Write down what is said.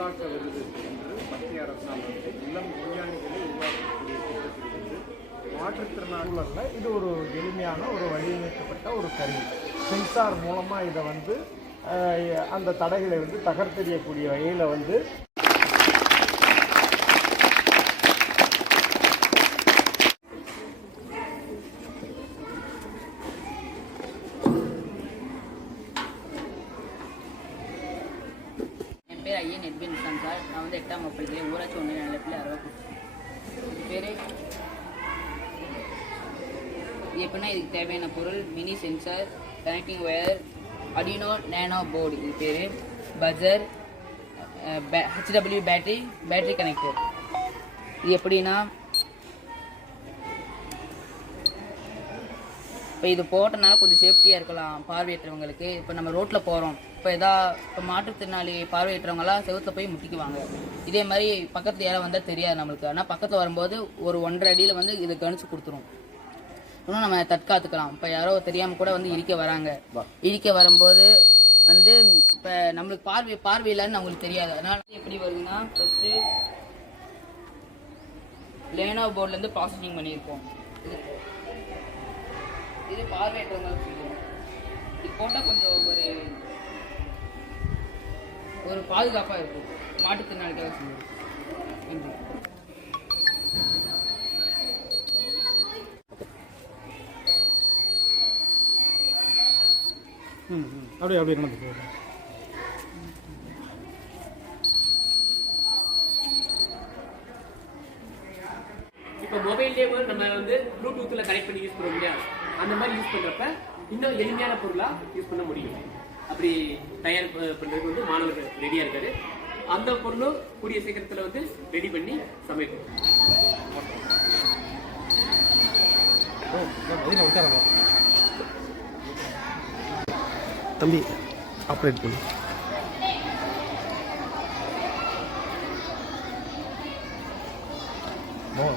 புத்தாக்க விருது என்று மத்திய அரசால் வந்து இளம் விஞ்ஞானிகளை உருவாக்கக்கூடிய திட்டத்தில் இருந்து மாற்றுத்திறனாளி இது ஒரு எளிமையான ஒரு வடிவமைக்கப்பட்ட ஒரு கருவி. சென்சார் மூலமாக இதை வந்து அந்த தடைகளை வந்து தகர்த்தெறியக்கூடிய வகையில் வந்து பேர் ஐயன் எட்வின் சார் நான் வந்து எட்டாம் வகுப்பு ஊராட்சி ஒன்றிய நிலப்பில் அறுபது பேர்? எப்படின்னா இதுக்கு தேவையான பொருள் mini sensor connecting wire Arduino nano board. இது பேர். Buzzer HW battery battery connector இது எப்படின்னா இப்போ இது போட்டனால கொஞ்சம் சேஃப்டியாக இருக்கலாம் பார்வையற்றவங்களுக்கு இப்போ நம்ம ரோட்டில் போகிறோம் இப்போ எதா இப்போ மாற்றுத்திறனாளி பார்வையற்றவங்களாம் செவுத்துல போய் முட்டிக்குவாங்க. இதே மாதிரி பக்கத்தில் யாரும் வந்தால் தெரியாது நம்மளுக்கு. ஆனால் பக்கத்தில் வரும்போது ஒரு ஒன்றரை அடியில் வந்து இதை கணிச்சு கொடுத்துரும். இன்னும் நம்ம தற்காத்துக்கலாம். இப்போ யாரோ தெரியாமல் கூட வந்து இடிக்க வராங்க. இடிக்க வரும்போது வந்து இப்போ நம்மளுக்கு பார்வை பார்வை இல்லைன்னு அவங்களுக்கு தெரியாது. அதனால எப்படி வருதுன்னா ஃபஸ்ட்டு லேனோ போர்ட்லேருந்து ப்ராசஸிங் பண்ணியிருக்கோம் இது பார்வையற்றவங்களுக்கு சொல்லுவோம் இது போட்டால் கொஞ்சம் ஒரு ஒரு பாதுகாப்பாக இருக்கும். மாற்றுத்திறனாளிகளாக சொல்லுவோம் நன்றி. ம் ம். அப்படியே அப்படியே நடந்து போகுது இப்போ மொபைல்லே வந்து நம்ம வந்து ப்ளூடூத்தில் கனெக்ட் பண்ணி யூஸ் பண்ண முடியாது. அந்த மாதிரி யூஸ் பண்ணுறப்ப இன்னும் எளிமையான பொருளாக யூஸ் பண்ண முடியும். அப்படி தயார் பண்ணுறதுக்கு வந்து மாணவர்கள் ரெடியாக இருக்காரு. அந்த பொருளும் கூடிய சீக்கிரத்தில் வந்து ரெடி பண்ணி சமைப்போம். தம்பி ஆப்ரேட் பண்ணு. மோ